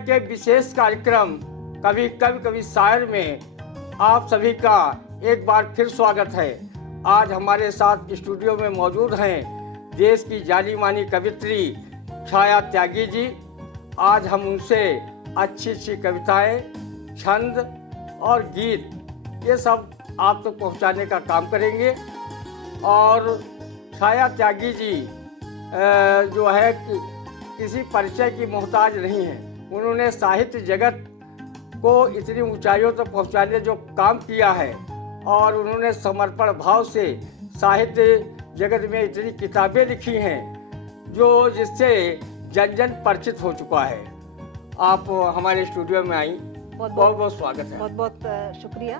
के विशेष कार्यक्रम कभी कवि कभी शायर में आप सभी का एक बार फिर स्वागत है। आज हमारे साथ स्टूडियो में मौजूद हैं देश की जानी मानी कवित्री छाया त्यागी जी। आज हम उनसे अच्छी अच्छी कविताएं, छंद और गीत ये सब आप तक पहुंचाने का काम करेंगे। और छाया त्यागी जी जो है किसी परिचय की मोहताज नहीं है। उन्होंने साहित्य जगत को इतनी ऊंचाइयों तक पहुंचाने जो काम किया है और उन्होंने समर्पण भाव से साहित्य जगत में इतनी किताबें लिखी हैं जो जिससे जन जन परिचित हो चुका है। आप हमारे स्टूडियो में आई, बहुत बहुत स्वागत है। बहुत बहुत शुक्रिया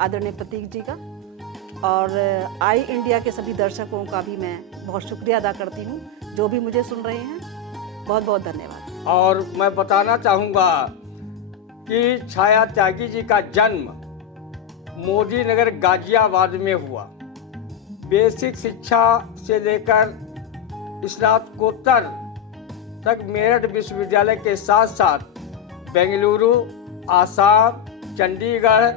आदरणीय प्रतीक जी का, और आई इंडिया के सभी दर्शकों का भी मैं बहुत शुक्रिया अदा करती हूँ जो भी मुझे सुन रहे हैं। बहुत बहुत धन्यवाद। और मैं बताना चाहूँगा कि छाया त्यागी जी का जन्म मोदी नगर गाजियाबाद में हुआ। बेसिक शिक्षा से लेकर स्नातकोत्तर तक मेरठ विश्वविद्यालय के साथ साथ बेंगलुरु, आसाम, चंडीगढ़,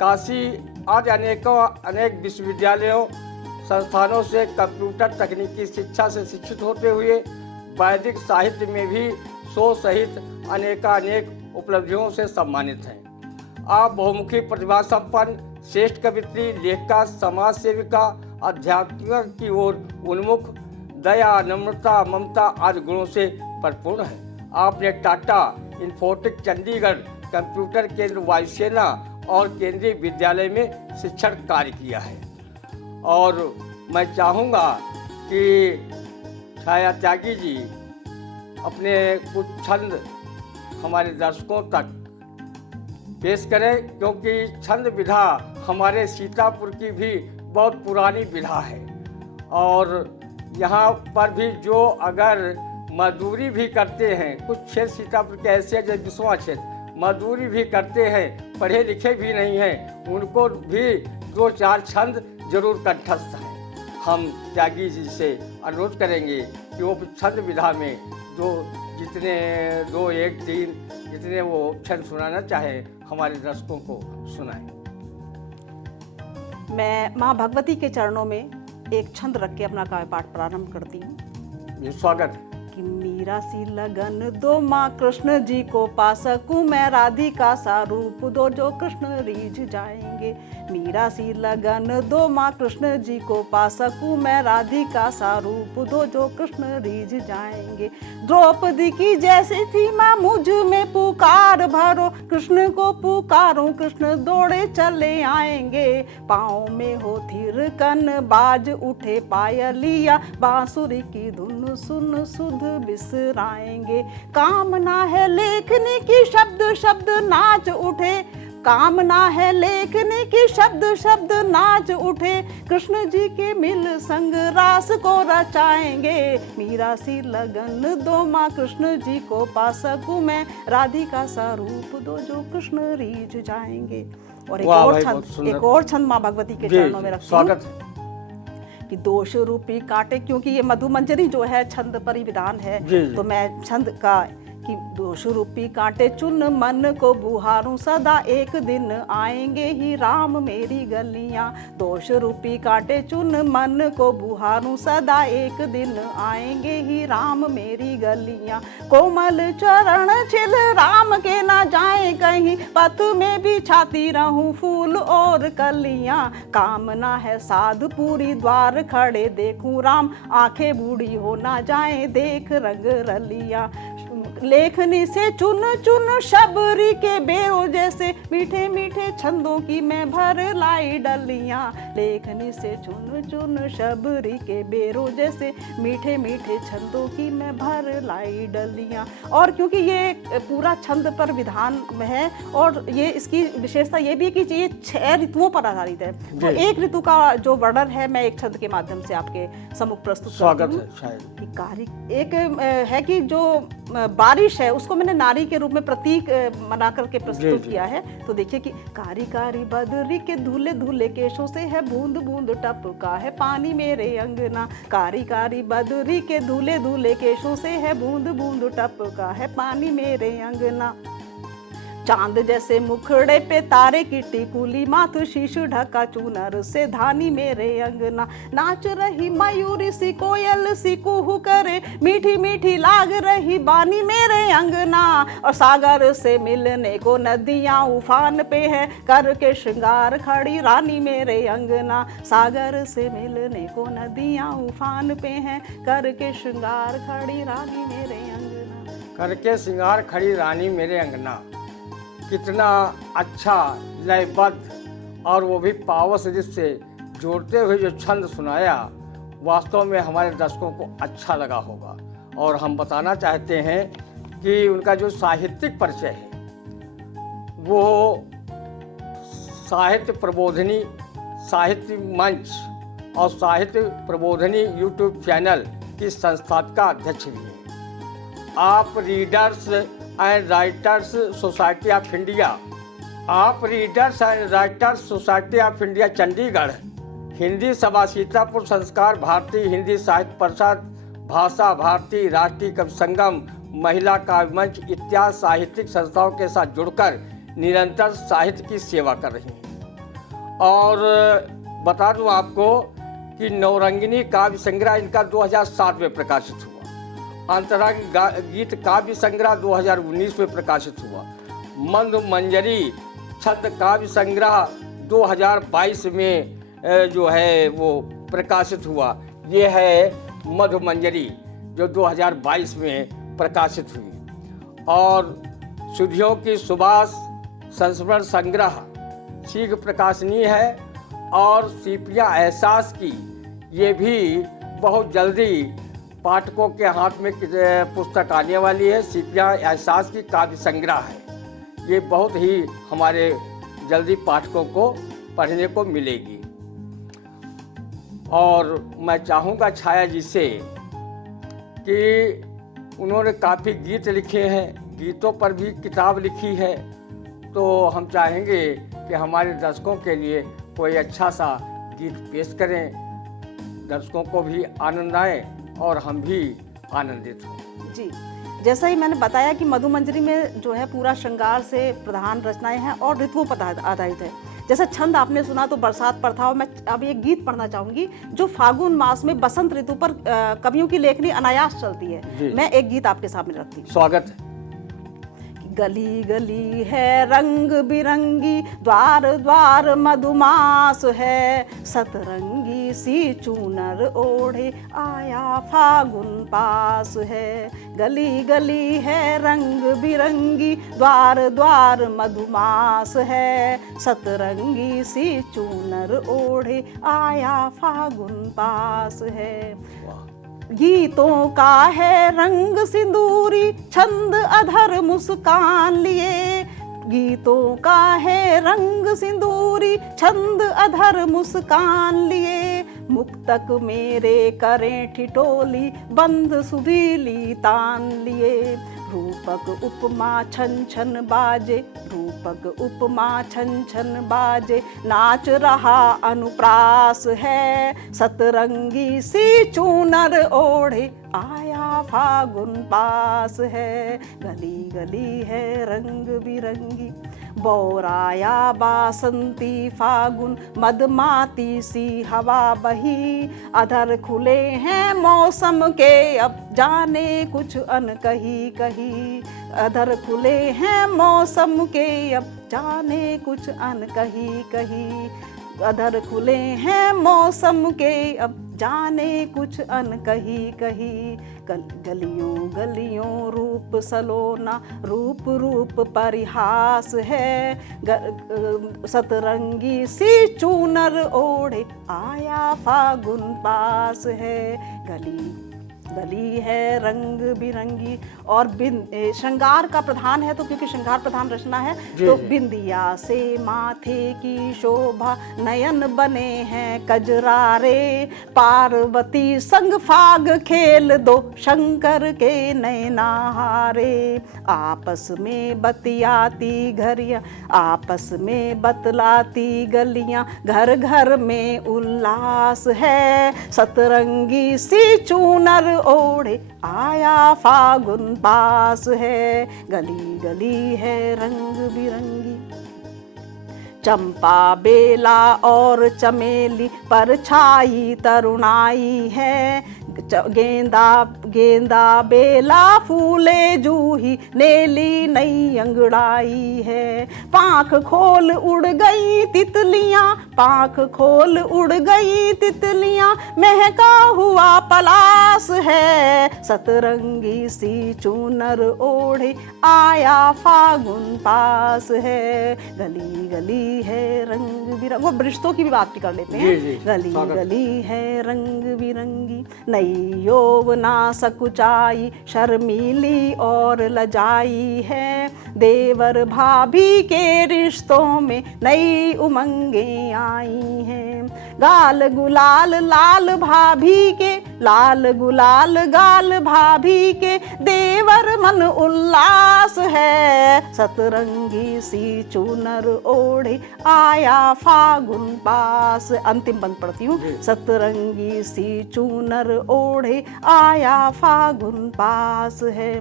काशी आदि अनेक विश्वविद्यालयों संस्थानों से कंप्यूटर तकनीकी शिक्षा से शिक्षित होते हुए वैदिक साहित्य में भी शोध सहित अनेक उपलब्धियों से सम्मानित हैं। आप बहुमुखी प्रतिभा संपन्न श्रेष्ठ कवित्री, लेखिका, समाज सेविका, आध्यात्मिक की ओर उन्मुख, दया, नम्रता, ममता आदि गुणों से परिपूर्ण है। आपने टाटा इन्फोटेक, चंडीगढ़ कंप्यूटर केंद्र, वायुसेना और केंद्रीय विद्यालय में शिक्षण कार्य किया है। और मैं चाहूँगा कि छाया त्यागी जी अपने कुछ छंद हमारे दर्शकों तक पेश करें, क्योंकि छंद विधा हमारे सीतापुर की भी बहुत पुरानी विधा है और यहाँ पर भी जो अगर मजदूरी भी करते हैं, कुछ क्षेत्र सीतापुर के ऐसे हैं जैसे विश्वा क्षेत्र मजदूरी भी करते हैं, पढ़े लिखे भी नहीं हैं, उनको भी 2-4 छंद जरूर कंठस्थ हैं। हम त्यागी जी से अनुरोध करेंगे कि वो छंद विधा में जितने 2, 1, 3 जितने वो छंद सुनाना चाहे हमारे दर्शकों को सुनाएं। मैं माँ भगवती के चरणों में एक छंद रख के अपना काव्य पाठ प्रारंभ करती हूँ। ये स्वागत है। कि मीरा सी लगन दो माँ कृष्ण जी को पा सकूं मैं, राधिका सा रूप दो जो कृष्ण रीझ जाएंगे। मीरा सी लगन दो माँ कृष्ण जी को पा सकूं मैं, राधिका सा रूप दो जो कृष्ण रीझ जाएंगे। द्रौपदी की जैसी थी माँ मुझ में पुकार भरो, कृष्ण को पुकारो कृष्ण दौड़े चले आएंगे। पाँव में हो थिर कन बाज उठे पायलिया, बांसुरी की धुन सुन सुध बिसराएंगे। कामना है लेखनी की शब्द शब्द नाच उठे, कामना है लेखनी की शब्द शब्द नाच उठे, कृष्ण जी के मिल संग रास को रचाएंगे। मीरा सी लगन दो माँ कृष्ण जी को पा सकूं मैं, राधिका सा रूप दो जो कृष्ण रीझ जाएंगे। और एक और छंद माँ भगवती के चरणों में रखती हूं कि दोष रूपी कांटे, क्योंकि ये मधुमंजरी जो है छंद परिविधान है, तो मैं छंद का कि दोष रूपी कांटे चुन मन को बुहारूं सदा, एक दिन आएंगे ही राम मेरी गलियां। दोष रूपी कांटे चुन मन को बुहारूं सदा, एक दिन आएंगे ही राम मेरी गलियां। कोमल चरण छिल राम के ना जाए कहीं, पथ में भी छाती रहूं फूल और कलियां। कामना है साध पूरी द्वार खड़े देखूं राम, आंखें बूढ़ी हो ना जाए देख रंग रलियां। लेखनी से चुन चुन शबरी के बेरों जैसे, मीठे मीठे छंदों की मैं भर लाई डलियां। लेखनी से चुन चुन शबरी के बेरों जैसे, मीठे मीठे छंदों की मैं भर लाई डलियां। और क्योंकि ये पूरा छंद पर विधान है और ये इसकी विशेषता ये भी है कि ये 6 ऋतुओं पर आधारित है, तो एक ऋतु का जो वर्णन है मैं एक छंद के माध्यम से आपके सम्मुख प्रस्तुत करती हूं। कि कार्य एक है कि जो बारिश है उसको मैंने नारी के रूप में प्रतीक बना करके प्रस्तुत जी। किया है। तो देखिए कि कारी कारी बदरी के धुले धुले केशों से है बूंद बूंद टपका है पानी मेरे अंगना, कारी कारी बदरी के धुले धुले केशों से है बूंद बूंद टपका है पानी मेरे अंगना। चांद जैसे मुखड़े पे तारे की टिकुली, माथ शीश ढका चूनर से धानी मेरे अंगना, नाच रही मयूरी सी कोयल सी कुहू करे, मीठी मीठी लाग रही बानी मेरे अंगना। और सागर से मिलने को नदियां उफान पे है, करके श्रृंगार खड़ी रानी मेरे अंगना, सागर से मिलने को नदियां उफान पे हैं, करके श्रृंगार खड़ी रानी मेरे अंगना। करके श्रृंगार खड़ी रानी मेरे अंगना, कितना अच्छा लयबद्ध और वो भी पावस से जोड़ते हुए जो छंद सुनाया, वास्तव में हमारे दर्शकों को अच्छा लगा होगा। और हम बताना चाहते हैं कि उनका जो साहित्यिक परिचय है वो साहित्य प्रबोधिनी साहित्य मंच और साहित्य प्रबोधिनी यूट्यूब चैनल की संस्थापका अध्यक्ष भी हैं। आप readers and writers society of India, आप readers and writers society of India Chandigarh, Hindi Sabha Sitapur, संस्कार भारती, हिंदी साहित्य परिषद, भाषा भारती, राष्ट्रीय कवि संगम, महिला काव्य मंच इत्यादि साहित्यिक संस्थाओं के साथ जुड़कर निरंतर साहित्य की सेवा कर रही हैं। और बता दूं आपको कि नवरंगिनी काव्य संग्रह इनका 2007 में प्रकाशित हुआ, अंतरंग गीत काव्य संग्रह 2019 में प्रकाशित हुआ, मंद मंजरी छंद काव्य संग्रह 2022 में जो है वो प्रकाशित हुआ। ये है मधु मंजरी जो 2022 में प्रकाशित हुई। और सुधियों की सुबास संस्मरण संग्रह शीघ्र प्रकाशनीय है। और सीपियाँ एहसास की ये भी बहुत जल्दी पाठकों के हाथ में पुस्तक आने वाली है। सीपियाँ एहसास की काव्य संग्रह है, ये बहुत ही हमारे जल्दी पाठकों को पढ़ने को मिलेगी। और मैं चाहूँगा छाया जी से कि उन्होंने काफ़ी गीत लिखे हैं, गीतों पर भी किताब लिखी है, तो हम चाहेंगे कि हमारे दर्शकों के लिए कोई अच्छा सा गीत पेश करें, दर्शकों को भी आनंद आए और हम भी आनंदित हों। जी, जैसा ही मैंने बताया कि मधु मंजरी में जो है पूरा श्रृंगार से प्रधान रचनाएं हैं और ऋतुओं पर आधारित है। जैसा छंद आपने सुना तो बरसात पर था, और मैं अब एक गीत पढ़ना चाहूंगी जो फागुन मास में बसंत ऋतु पर कवियों की लेखनी अनायास चलती है। मैं एक गीत आपके सामने रखती हूँ। स्वागत है। गली गली है रंग बिरंगी, द्वार द्वार मधुमास है, सतरंगी सी चूनर ओढ़े आया फागुन पास है। गली गली है रंग बिरंगी, द्वार द्वार मधुमास है, सतरंगी सी चूनर ओढ़े आया फागुन पास है। गीतों का है रंग सिंदूरी, छंद अधर मुस्कान लिए, गीतों का है रंग सिंदूरी, छंद अधर मुस्कान लिए, मुक्तक मेरे करें ठिठोली, बंद सुरीली तान लिए। रूपक उपमा छन छन बाजे, रूपक उपमा छन छन बाजे, नाच रहा अनुप्रास है, सतरंगी सी चूनर ओढ़े आया फागुन पास है। गली गली है रंग बिरंगी, बौराया बासंती फागुन, मदमाती सी हवा बही, अधर खुले हैं मौसम के अब जाने कुछ अनकही कही, अधर खुले हैं मौसम के अब जाने कुछ अनकही कही, अधर खुले हैं मौसम के अब जाने कुछ अनकही कही। गलियों गलियों रूप सलोना, रूप रूप परिहास है, सतरंगी सी चूनर ओढ़े आया फागुन पास है। गली गली है रंग बिरंगी। और श्रृंगार का प्रधान है, तो क्योंकि श्रृंगार प्रधान रचना है तो बिंदिया से माथे की शोभा, नयन बने हैं कजरारे, पार्वती संग फाग खेल दो, शंकर के नैनाहारे। आपस में बतियाती घरियां, आपस में बतलाती गलियां, घर घर में उल्लास है, सतरंगी सी चूनर ओढ़े आया फागुन पास है। गली गली है रंग बिरंगी, चंपा बेला और चमेली पर छाई तरुणाई है। गेंदा गेंदा बेला फूले जूही, नेली नई अंगड़ाई है। पाँख खोल उड़ गई तितलियां, पाँख खोल उड़ गई तितलियां, महका हुआ पलास है, सतरंगी सी चूनर ओढ़े आया फागुन पास है। गली गली है रंग बिरंगी, वो रिश्तों की भी बात भी कर लेते हैं। गली गली है रंग बिरंगी, नई यौवना सकुचाई, शर्मीली और लजाई है। देवर भाभी के रिश्तों में नई उमंगें आई हैं। गाल गुलाल लाल भाभी के, लाल गुलाल गाल भाभी के, देवर मन उल्लास है, सतरंगी सी चूनर ओढ़े आया फागुन पास। अंतिम बंद पढ़ती हूँ। सतरंगी सी चूनर ओढ़े आया फागुन पास है,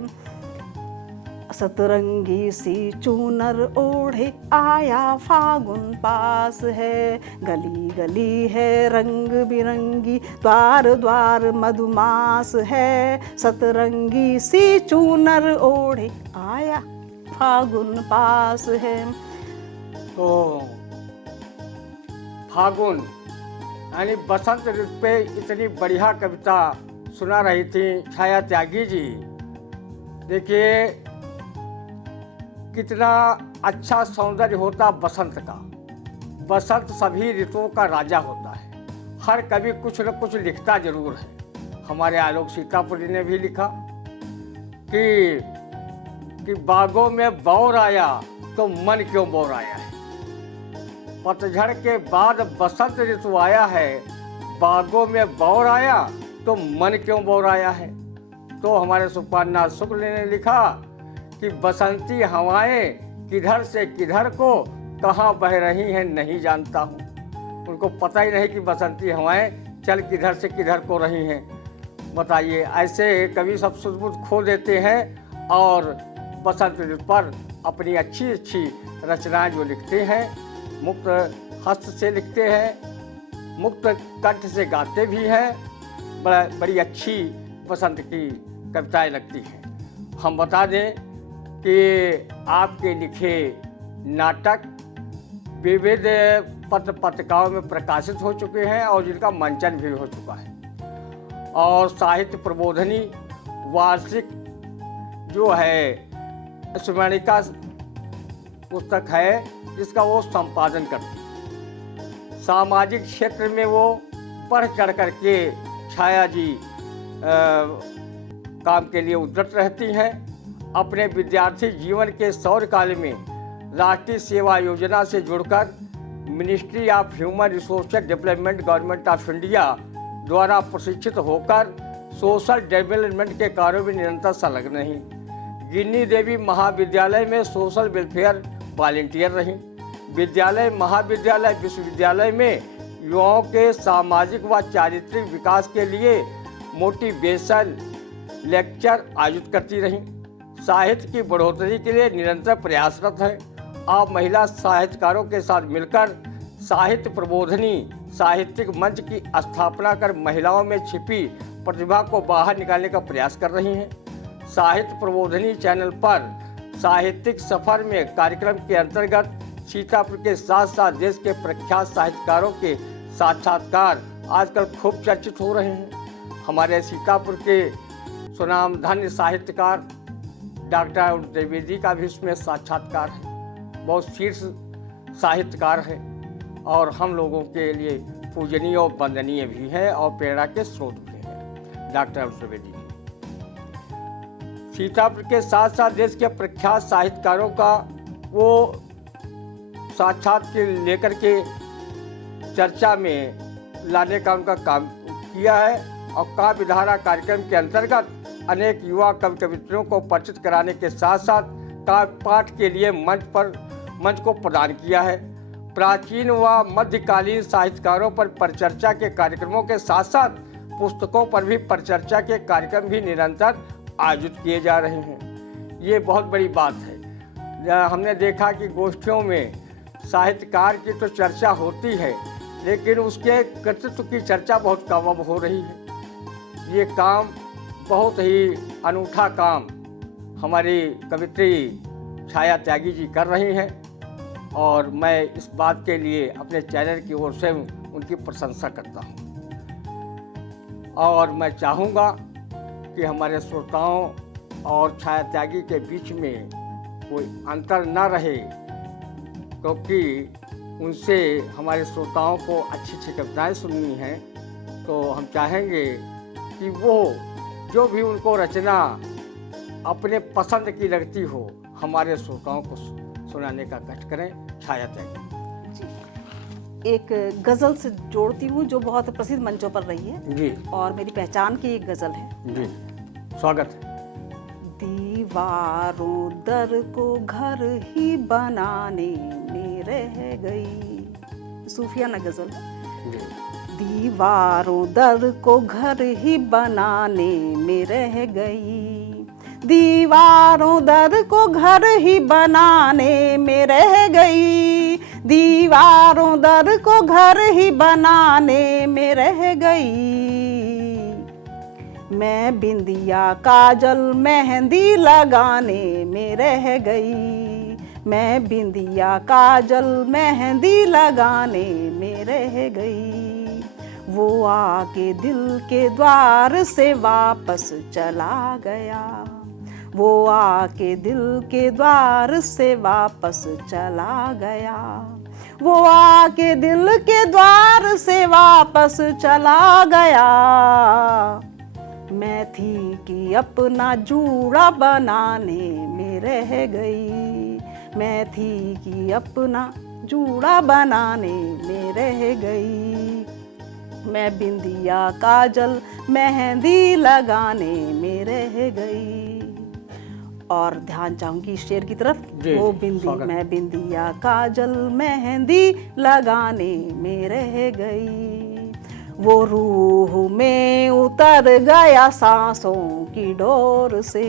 सतरंगी सी चूनर ओढ़े आया फागुन पास है। गली गली है रंग बिरंगी, द्वार द्वार मधुमास है, सतरंगी सी चूनर ओढ़े आया फागुन पास है। तो फागुन यानी बसंत ऋतु पे इतनी बढ़िया कविता सुना रही थी छाया त्यागी जी। देखिए कितना अच्छा सौंदर्य होता बसंत का। बसंत सभी ऋतुओं का राजा होता है। हर कवि कुछ न कुछ लिखता जरूर है। हमारे आलोक सीतापुरी ने भी लिखा कि बागों में बौर आया तो मन क्यों बौराया है। पतझड़ के बाद बसंत ऋतु आया है, बागों में बौर आया तो मन क्यों बौराया है। तो हमारे सुपालनाथ शुक्ल ने लिखा कि बसंती हवाएं किधर से किधर को कहाँ बह रही हैं नहीं जानता हूँ। उनको पता ही नहीं कि बसंती हवाएं चल किधर से किधर को रही हैं। बताइए, ऐसे कवि सब सुध-बुध खो देते हैं और बसंत ऋतु पर अपनी अच्छी अच्छी रचनाएं जो लिखते हैं, मुक्त हस्त से लिखते हैं, मुक्त कंठ से गाते भी हैं। बड़ी अच्छी बसंत की कविताएं लगती हैं। हम बता दें कि आपके लिखे नाटक विविध पत्र पत्रिकाओं में प्रकाशित हो चुके हैं और जिनका मंचन भी हो चुका है। और साहित्य प्रबोधनी वार्षिक जो है स्मरणिका पुस्तक है जिसका वो संपादन करते हैं। सामाजिक क्षेत्र में वो बढ़ चढ़ करके छाया जी काम के लिए उद्यत रहती हैं। अपने विद्यार्थी जीवन के शौर्यकाल में राष्ट्रीय सेवा योजना से जुड़कर ministry of human resource development government of India द्वारा प्रशिक्षित होकर सोशल डेवलपमेंट के कार्यों में निरंतर संलग्न रहीं। गिन्नी देवी महाविद्यालय में सोशल वेलफेयर वॉलंटियर रहीं। विद्यालय, महाविद्यालय, विश्वविद्यालय में युवाओं के सामाजिक व चारित्रिक विकास के लिए मोटिवेशन लेक्चर आयोजित करती रहीं। साहित्य की बढ़ोतरी के लिए निरंतर प्रयासरत है। आप महिला साहित्यकारों के साथ मिलकर साहित्य प्रबोधनी साहित्यिक मंच की स्थापना कर महिलाओं में छिपी प्रतिभा को बाहर निकालने का प्रयास कर रही हैं। साहित्य प्रबोधनी चैनल पर साहित्यिक सफर में कार्यक्रम के अंतर्गत सीतापुर के साथ साथ देश के प्रख्यात साहित्यकारों के साक्षात्कार आजकल खूब चर्चित हो रहे हैं। हमारे सीतापुर के सुनामधन्य साहित्यकार डॉक्टर अरुण द्विवेदी का भी इसमें साक्षात्कार है। बहुत शीर्ष साहित्यकार है और हम लोगों के लिए पूजनीय और वंदनीय भी है और प्रेरणा के स्रोत भी हैं डॉक्टर अरुण द्विवेदी। सीतापुर के साथ साथ देश के प्रख्यात साहित्यकारों का वो साक्षात के लेकर के चर्चा में लाने का उनका काम किया है और काव्य विधारा कार्यक्रम के अंतर्गत अनेक युवा कवि कवित्रियों को परिचित कराने के साथ साथ काव्य पाठ के लिए मंच को प्रदान किया है। प्राचीन व मध्यकालीन साहित्यकारों पर परिचर्चा के कार्यक्रमों के साथ साथ पुस्तकों पर भी परिचर्चा के कार्यक्रम भी निरंतर आयोजित किए जा रहे हैं। ये बहुत बड़ी बात है। हमने देखा कि गोष्ठियों में साहित्यकार की तो चर्चा होती है, लेकिन उसके कृतित्व की चर्चा बहुत कम अब हो रही है। ये काम बहुत ही अनूठा काम हमारी कवित्री छाया त्यागी जी कर रही हैं और मैं इस बात के लिए अपने चैनल की ओर से उनकी प्रशंसा करता हूँ। और मैं चाहूँगा कि हमारे श्रोताओं और छाया त्यागी के बीच में कोई अंतर न रहे, क्योंकि उनसे हमारे श्रोताओं को अच्छी अच्छी कविताएँ सुननी हैं। तो हम चाहेंगे कि वो जो भी उनको रचना अपने पसंद की लगती हो हमारे श्रोताओं को सुनाने का कष्ट करें। छाया त्यागी एक गज़ल से जोड़ती हूँ जो बहुत प्रसिद्ध मंचों पर रही है जी, और मेरी पहचान की एक गज़ल है जी, स्वागत है। दीवारों दर को घर ही बनाने में रह गई, सूफियाना गज़ल है। जी, दीवारों दर को घर ही बनाने में रह गई, दीवारों दर को घर ही बनाने में रह गई, दीवारों दर को घर ही बनाने में रह गई। मैं बिंदिया काजल मेहंदी लगाने में रह गई, मैं बिंदिया काजल मेहंदी लगाने में रह गई। वो आके दिल के द्वार से वापस चला गया, वो आके दिल के द्वार से वापस चला गया, वो आके दिल के द्वार से वापस चला गया। मैं थी कि अपना जूड़ा बनाने में रह गई, मैं थी कि अपना जूड़ा बनाने में रह गई। मैं बिंदिया काजल मेहंदी लगाने में रह गई। और ध्यान चाहूंगी शेर की तरफ। वो बिंदी मैं बिंदिया काजल मेहंदी लगाने में रह गई, वो रूह में उतर गया सांसों की डोर से,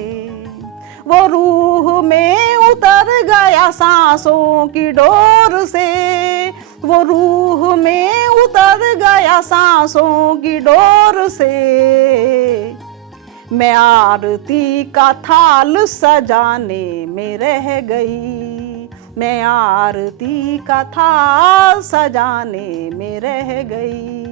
वो रूह में उतर गया सांसों की डोर से, वो रूह में उतर गया सांसों की डोर से। मैं आरती का थाल सजाने में रह गई, मैं आरती का थाल सजाने में रह गई,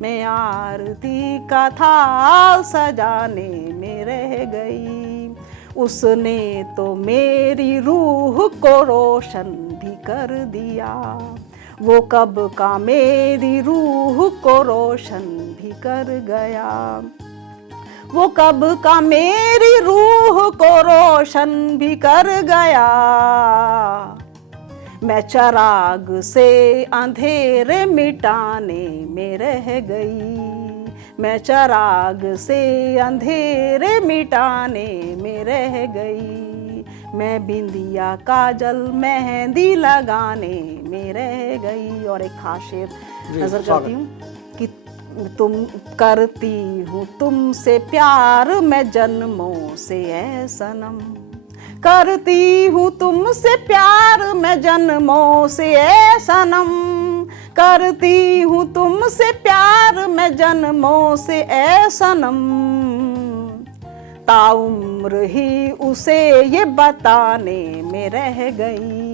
मैं आरती का थाल सजाने में रह गई। उसने तो मेरी रूह को रोशन भी कर दिया, वो कब का मेरी रूह को रोशन भी कर गया, वो कब का मेरी रूह को रोशन भी कर गया। मैं चिराग से अंधेरे मिटाने में रह गई, मैं चिराग से अंधेरे मिटाने में रह गई, मैं बिंदिया काजल मेहंदी लगाने में रह गई। और एक खास शेर नजर करती हूँ कि तुम करती हूँ तुमसे प्यार मैं जन्मों से है सनम, करती हूँ तुमसे प्यार मैं जन्मों से है सनम, करती हूँ तुमसे प्यार मैं जन्मों से है सनम। ताउम्र ही उसे ये बताने में रह गई,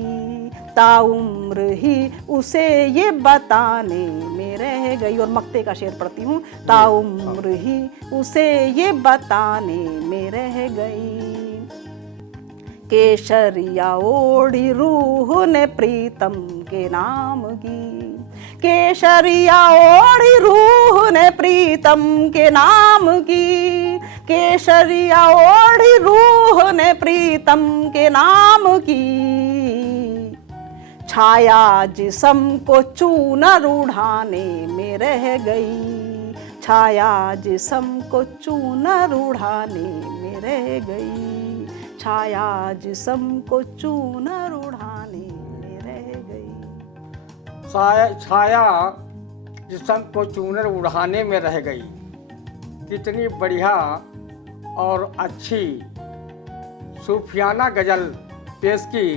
ताउम्र ही उसे ये बताने में रह गई। और मक्ते का शेर पढ़ती हूँ। ताउम्र ही उसे ये बताने में रह गई, केसरिया ओढ़ी रूह ने प्रीतम के नाम की, केसरिया ओढ़ी रूह ने प्रीतम के नाम की, केसरिया ओढ़ी रूह ने प्रीतम के नाम की, छाया जिस्म को चूनर उड़ाने में रह गई, छाया जिस्म को चूनर उड़ाने में रह गई, छाया जिस्म को चूनर उड़ाने में रह गई। छाया जिस्म को चूनर उड़ाने में रह गई। कितनी बढ़िया और अच्छी सूफियाना गज़ल पेश की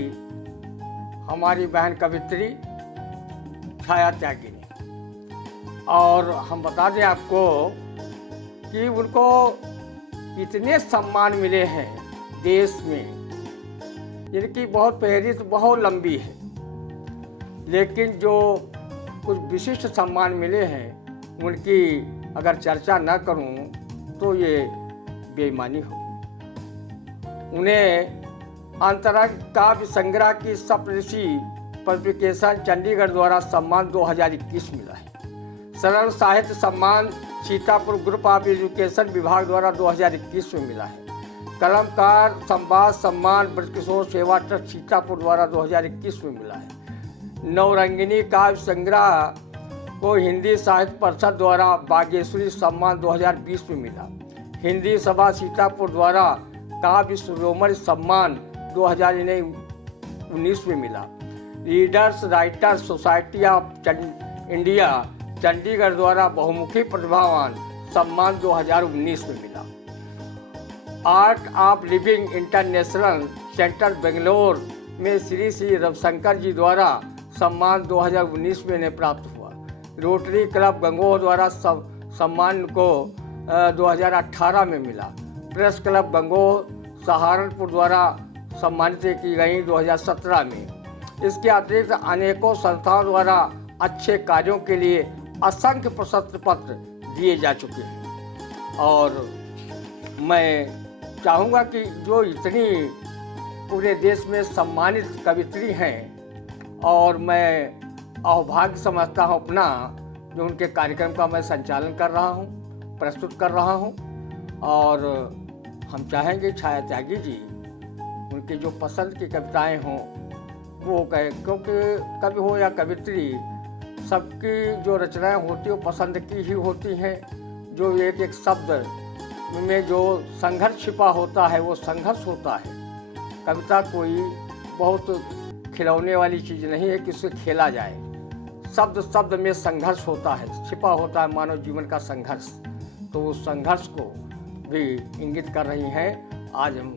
हमारी बहन कवित्री छाया त्यागी ने। और हम बता दें आपको कि उनको इतने सम्मान मिले हैं देश में, जिनकी बहुत फहरिस्त बहुत लंबी है, लेकिन जो कुछ विशिष्ट सम्मान मिले हैं उनकी अगर चर्चा न करूं तो ये बेईमानी हो। उन्हें अंतरंग काव्य संग्रह की सप्तऋषि पब्लिकेशन चंडीगढ़ द्वारा सम्मान 2021 मिला है। सरल साहित्य सम्मान सीतापुर ग्रुप ऑफ एजुकेशन विभाग द्वारा 2021 में मिला है। कलमकार संवाद सम्मान ब्रजकिशोर सेवा ट्रस्ट सीतापुर द्वारा 2021 में मिला है। नवरंगिनी काव्य संग्रह को हिंदी साहित्य परिषद द्वारा बागेश्वरी सम्मान 2020 में मिला। हिंदी सभा सीतापुर द्वारा काव्य शिरोमणि सम्मान 2019 में मिला। Readers writers society of India Chandigarh द्वारा बहुमुखी प्रतिभावान सम्मान 2019 में मिला। Art of living international centre Bangalore में श्री श्री रविशंकर जी द्वारा सम्मान 2019 में इन्हें प्राप्त हुआ। रोटरी क्लब गंगोह द्वारा सम्मान को 2018 में मिला। प्रेस क्लब गंगोह सहारनपुर द्वारा सम्मानित की गई 2017 में। इसके अतिरिक्त अनेकों संस्थाओं द्वारा अच्छे कार्यों के लिए असंख्य प्रशस्ति पत्र दिए जा चुके हैं। और मैं चाहूँगा कि जो इतनी पूरे देश में सम्मानित कवित्री हैं, और मैं अभाग्य समझता हूँ अपना जो उनके कार्यक्रम का मैं संचालन कर रहा हूँ, प्रस्तुत कर रहा हूँ। और हम चाहेंगे छाया त्यागी जी उनकी जो पसंद की कविताएं हों वो कहे, क्योंकि कवि हो या कवित्री सबकी जो रचनाएं होती हैं वो पसंद की ही होती हैं। जो एक एक शब्द में जो संघर्ष छिपा होता है वो संघर्ष होता है। कविता कोई बहुत खिलौने वाली चीज़ नहीं है कि उससे खेला जाए। शब्द शब्द में संघर्ष होता है, छिपा होता है मानव जीवन का संघर्ष। तो उस संघर्ष को भी इंगित कर रही हैं आज हम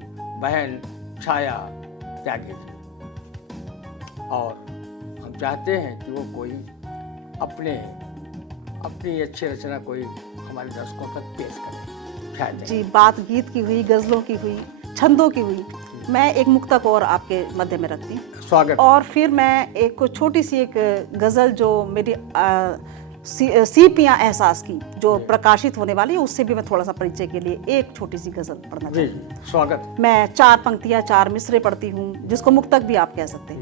बहन छाया त्यागी जी। और हम चाहते हैं कि वो कोई अपनी अच्छी रचना कोई हमारे दर्शकों तक पेश करें। जी, बात गीत की हुई, गज़लों की हुई, छंदों की हुई। मैं एक मुक्तक और आपके मध्य में रखती हूँ। स्वागत। और फिर मैं एक छोटी सी एक गज़ल जो मेरी सीपियाँ एहसास की जो प्रकाशित होने वाली है, उससे भी मैं थोड़ा सा परिचय के लिए एक छोटी सी गज़ल पढ़ना चाहती हूँ। स्वागत। मैं 4 पंक्तियाँ 4 मिसरे पढ़ती हूँ, जिसको मुक्तक भी आप कह सकते हैं।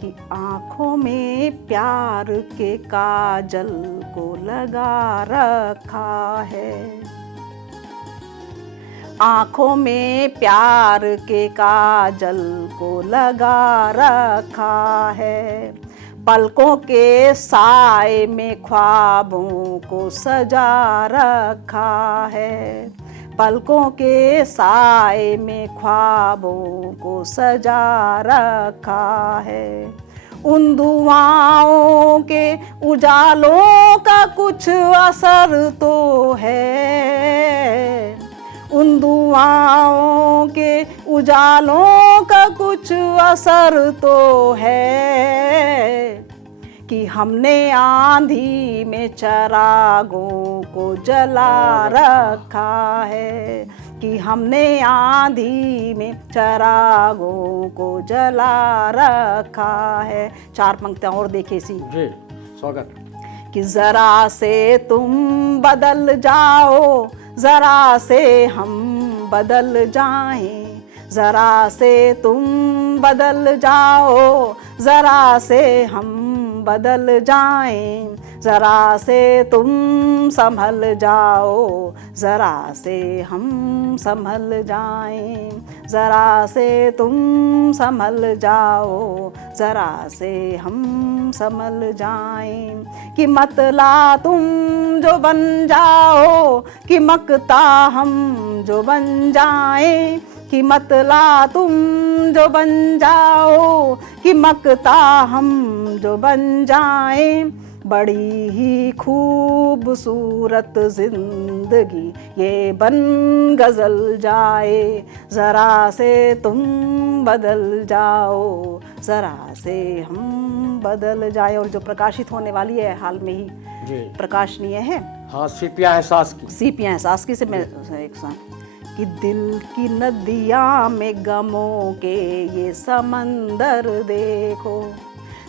कि आँखों में प्यार के काजल को लगा रखा है, आँखों में प्यार के काजल को लगा रखा है, पलकों के साए में ख्वाबों को सजा रखा है, पलकों के साए में ख्वाबों को सजा रखा है। उन धुआओं के उजालों का कुछ असर तो है, उन दुआओं के उजालों का कुछ असर तो है, कि हमने आंधी में चरागों को जला रखा है, कि हमने आंधी में चरागों को जला रखा है। 4 पंक्तियाँ और देखे सी। जी, स्वागत। कि जरा से तुम बदल जाओ, जरा से हम बदल जाएं, जरा से तुम बदल जाओ, जरा से हम बदल जाएं, ज़रा से तुम संभल जाओ, ज़रा से हम संभल जाएं, ज़रा से तुम संभल जाओ, ज़रा से हम संभल जाएं। कि मतला तुम जो बन जाओ, कि मकता हम जो बन जाएं, कि मतला तुम जो बन जाओ, कि मकता हम जो बन जाएं। बड़ी ही खूबसूरत जिंदगी ये बन गज़ल जाए, ज़रा से तुम बदल जाओ, ज़रा से हम बदल जाए। और जो प्रकाशित होने वाली है हाल में ही जी प्रकाशनीय है, हाँ, सीपिया एहसास की। सीपियाँ एहसास की से मैं एक साथ कि दिल की नदियाँ में गमों के ये समंदर देखो,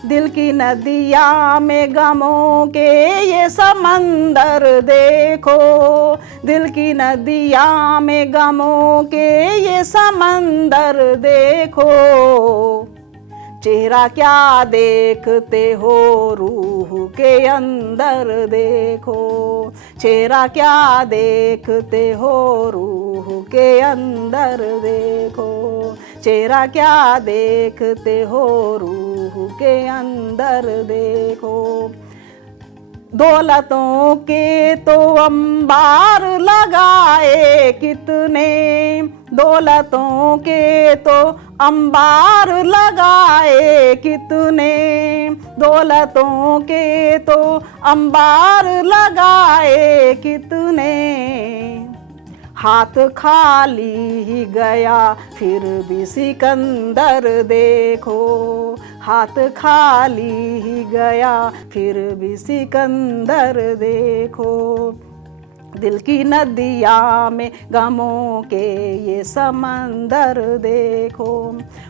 दिल की नदियाँ में गमों के ये समंदर देखो, दिल की नदियाँ में गमों के ये समंदर देखो। चेहरा क्या देखते हो रूह के अंदर देखो, चेहरा क्या देखते हो रूह के अंदर देखो, चेहरा क्या देखते हो रूह के अंदर देखो। दौलतों के तो अंबार लगाए कितने, दौलतों के तो अंबार लगाए कितने, दौलतों के तो अंबार लगाए कितने। हाथ खाली ही गया फिर भी सिकंदर देखो, हाथ खाली ही गया फिर भी सिकंदर देखो। दिल की नदियाँ में गमों के ये समंदर देखो।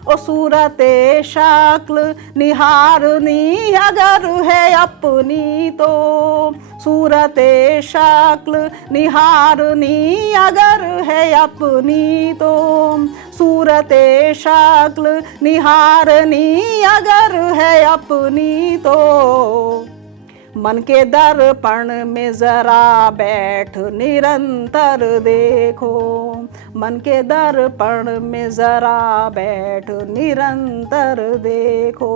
ओ सूरते शक्ल निहारनी अगर है अपनी तो, सूरते शक्ल निहारनी अगर है अपनी तो, सूरते शक्ल निहारनी अगर है अपनी तो। मन के दर्पण में ज़रा बैठ निरंतर देखो, मन के दर्पण में ज़रा बैठ निरंतर देखो।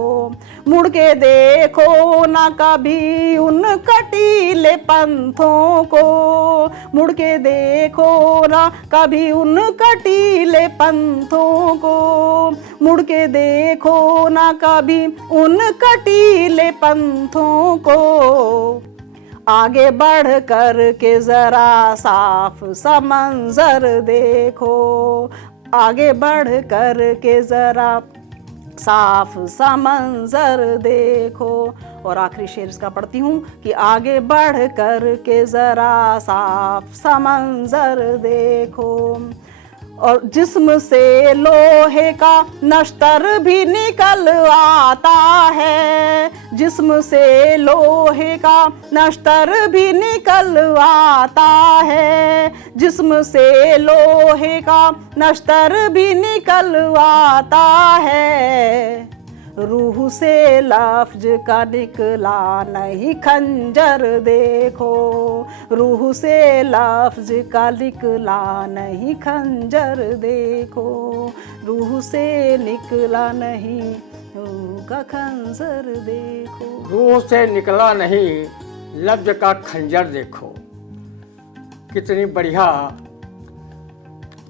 मुड़ के देखो ना कभी उन कटीले पंथों को, मुड़ के देखो ना कभी उन कटीले पंथों को, मुड़ के देखो ना कभी उन कटीले पंथों को। आगे बढ़ कर के ज़रा साफ समंजर देखो, आगे बढ़ कर के ज़रा साफ समंजर देखो। और आखिरी शेर इसका पढ़ती हूँ कि आगे बढ़ कर के ज़रा साफ समंजर देखो। और जिस्म से लोहे का नश्तर भी निकल आता है, जिस्म से लोहे का नश्तर भी निकल आता है, जिस्म से लोहे का नश्तर भी निकल आता है। रूह से लफ्ज का निकला नहीं खंजर देखो, रूह से लफ्ज का निकला नहीं खंजर देखो, रूह से निकला नहीं रूह का खंजर देखो। रूह से निकला नहीं लफ्ज का खंजर देखो। कितनी बढ़िया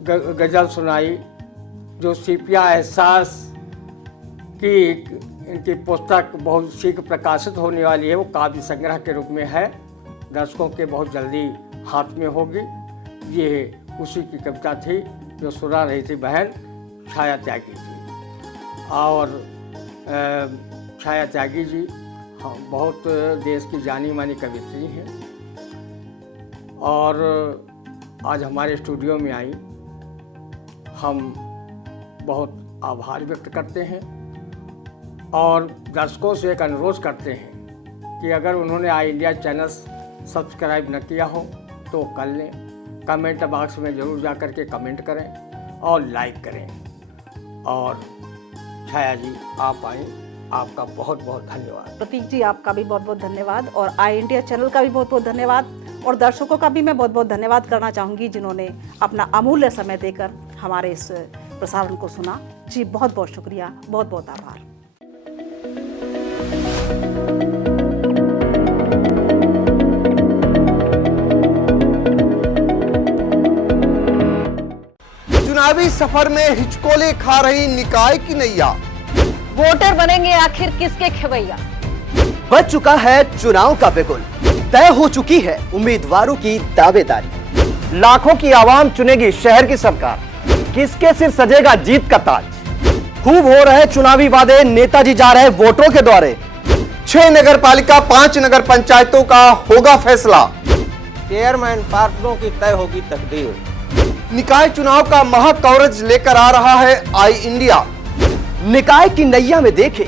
गज़ल सुनाई, जो सीपिया एहसास की इनकी पुस्तक बहुत शीघ्र प्रकाशित होने वाली है। वो काव्य संग्रह के रूप में है, दर्शकों के बहुत जल्दी हाथ में होगी। ये उसी की कविता थी जो सुना रही थी बहन छाया त्यागी जी। और छाया त्यागी जी बहुत देश की जानी मानी कवित्री हैं और आज हमारे स्टूडियो में आई। हम बहुत आभार व्यक्त करते हैं और दर्शकों से एक अनुरोध करते हैं कि अगर उन्होंने आई इंडिया चैनल सब्सक्राइब न किया हो तो कर लें। कमेंट बॉक्स में ज़रूर जा कर के कमेंट करें और लाइक करें। और छाया जी आप आएँ आपका बहुत बहुत धन्यवाद। प्रतीक जी, आपका भी बहुत बहुत धन्यवाद, और आई इंडिया चैनल का भी बहुत बहुत धन्यवाद, और दर्शकों का भी मैं बहुत बहुत धन्यवाद करना चाहूँगी जिन्होंने अपना अमूल्य समय देकर हमारे इस प्रसारण को सुना। जी बहुत बहुत शुक्रिया, बहुत बहुत आभार। चुनावी सफर में हिचकोले खा रही निकाय की नैया। वोटर बनेंगे आखिर किसके खवैया। बच चुका है चुनाव का बिगुल, तय हो चुकी है उम्मीदवारों की दावेदारी। लाखों की आवाम चुनेगी शहर की सरकार, किसके सिर सजेगा जीत का ताज। खूब हो रहे चुनावी वादे, नेताजी जा रहे वोटरों के द्वारे। 6 नगर पालिका 5 नगर पंचायतों का होगा फैसला। चेयरमैन पार्षदों की तय होगी तकदीर। निकाय चुनाव का महा कवरेज लेकर आ रहा है आई इंडिया। निकाय की नैया में देखे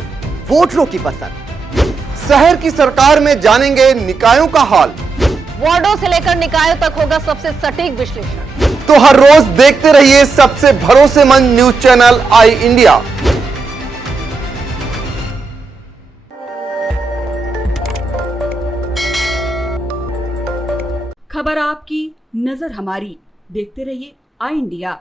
वोटरों की पसंद। शहर की सरकार में जानेंगे निकायों का हाल। वार्डों से लेकर निकायों तक होगा सबसे सटीक विश्लेषण। तो हर रोज देखते रहिए सबसे भरोसेमंद न्यूज चैनल आई इंडिया। खबर आपकी, नजर हमारी। देखते रहिए आई इंडिया।